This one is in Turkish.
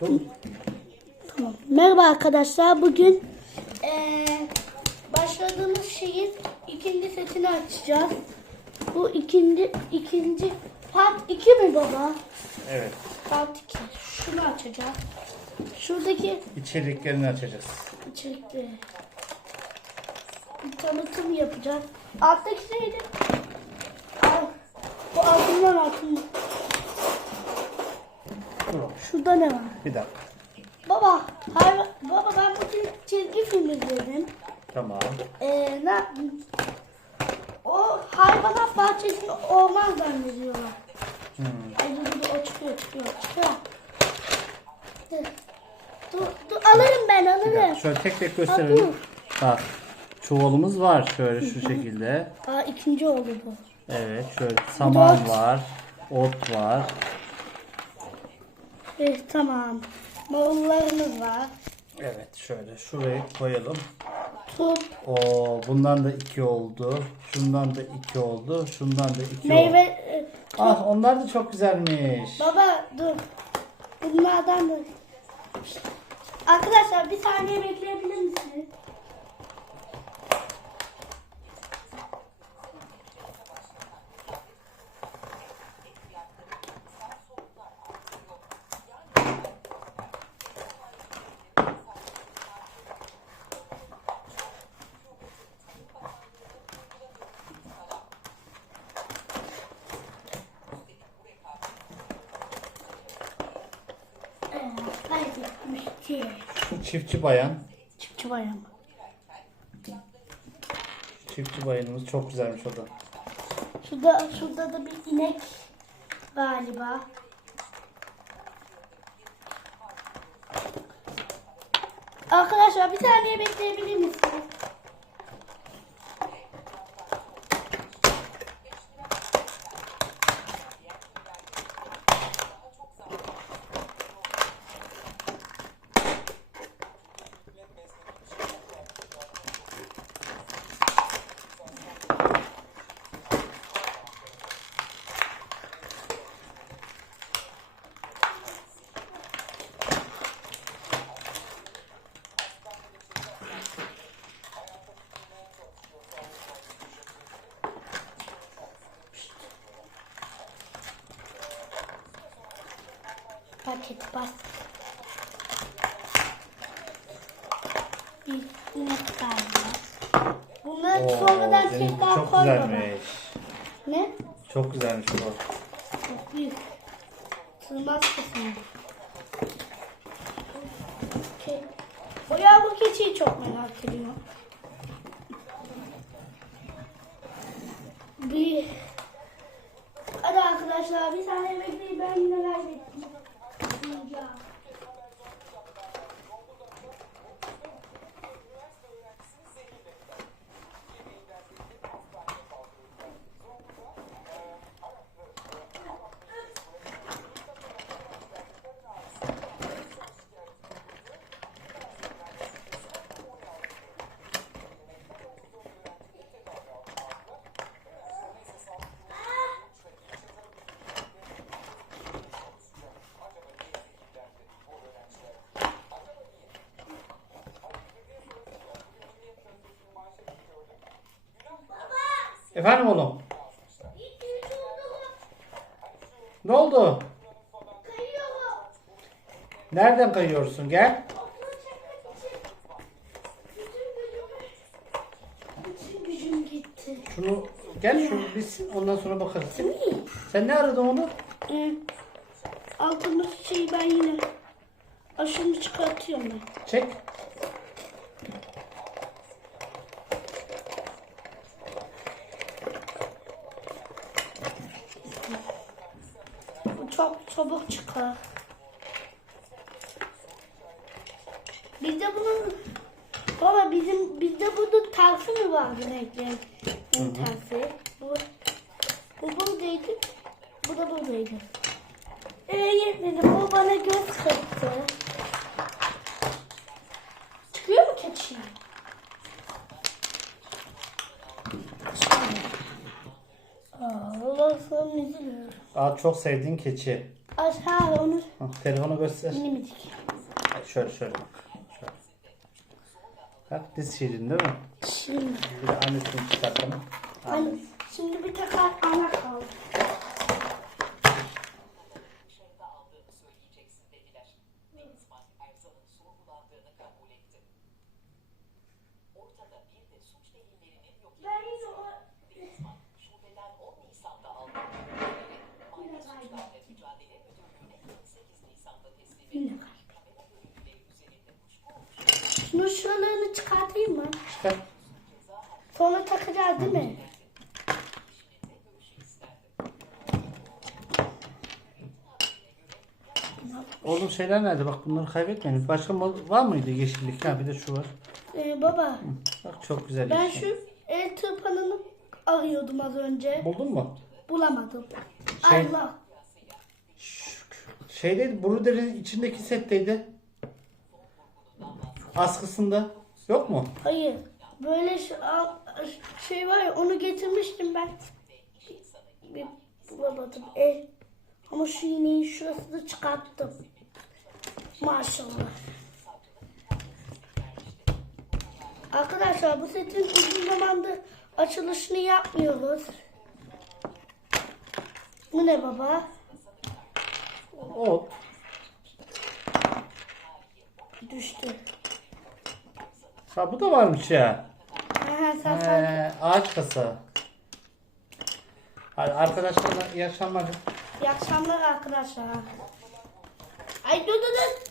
Tamam. Merhaba arkadaşlar. Bugün eee, başladığımız şeyin ikinci setini açacağız. Bu ikinci ikinci part 2 mi baba? Evet. Part 2. Şunu açacağız. Şuradaki İçeriklerini açacağız. içerikleri bir tanıtım yapacağız. Alttaki neydi? Al. Bu altından altından. Dur oğlum, Şurada ne var? Bir dakika. Baba, hayvan, baba ben bugün çizgi film izledim. Tamam. Ee, ne? O hayvanat bahçesini orman zannediyorlar. Hmm. Ay dur dur o çıkıyor çıkıyor çıkıyor. Dur, dur, dur alırım ben Bir alırım. dakika. Şöyle tek tek Ha, gösterelim. dur. Bak. Çuvalımız var şöyle şu şekilde. Aa ikinci oldu bu. Evet şöyle saman Dört. var. Ot var. Evet tamam. Marullarımız var. Evet şöyle şuraya koyalım. Tut, O bundan da iki oldu. Şundan da iki oldu. Şundan da iki meyve... oldu. e, Ah onlar da çok güzelmiş. Baba dur. Bunlardan da... Arkadaşlar bir saniye bekleyebilir misiniz? Evet, çiftçi bayan. Çiftçi bayramı. Çiftçi bayanımız çok güzelmiş o da. Şurada, şurada da bir inek galiba. Arkadaşlar bir saniye bekleyebilir misiniz? Paket bas. Bir inek galiba. Bunları Oo, sonradan tekrar çok koy baba. güzelmiş. Ne? Çok güzelmiş bu. Çok büyük. Sığmaz kesin. Şey, o yavru keçiyi çok merak ediyorum. Bir... Hadi arkadaşlar bir saniye bekleyin ben yine kaybettim. Ya. Efendim oğlum. Ne oldu? Nereden kayıyorsun? Gel. Şunu gel şunu bitsin ondan sonra bakarız. Sen ne aradın onu? Altındaki şeyi ben yine aşını çıkartıyorum ben. Çek. Bu çok çabuk çıkar. Bizde bunun baba bizim bizde bunun tersi mi vardı renklerin tersi? Bu bu buradaydı. Bu da buradaydı. Ee yetmedi. Bu bana göz kırptı. Çıkıyor mu keçi? Allah'ım üzülüyorum. Aa, çok sevdiğin keçi. Aşağı onu Tamam. Telefonu göster. Minicik. Bak Şöyle şöyle bak. Şöyle. Bak diz şiirin değil mi? Şimdi. Bir de annesini çıkartalım. Hani şimdi bir tek ana kaldı. dışarıda aldığını söyleyeceksin dediler. Denizman Erzan'ın sorgulandığını kabul etti. Ortada bir de suç delillerinin yok Denizman, şubeden olmuş. Şunu şuralarını çıkartayım mı? Çıkar. Sonra takacağız değil mi? Oğlum şeyler nerede? Bak bunları kaybetmeyin. Başka mal var mıydı yeşillik? Ha bir de şu var. Ee, baba Bak çok güzel. ben yeşil. şu el tırpanını arıyordum az önce. Buldun mu? Bulamadım. Şey- Allah. Şeydeydi, Bruder'in içindeki setteydi. Askısında. Yok mu? Hayır. Böyle şey var ya onu getirmiştim ben. Bir bulamadım. El. Ama şu iğneyi şurasını çıkarttım. Maşallah. Arkadaşlar bu setin uzun zamandır açılışını yapmıyoruz. Bu ne baba? O. Düştü. Ha bu da varmış ya. Aha, sen sen. Ee, ağaç kasa. Hadi arkadaşlarla iyi akşamlar. İyi akşamlar arkadaşlar. Ay dur dur dur.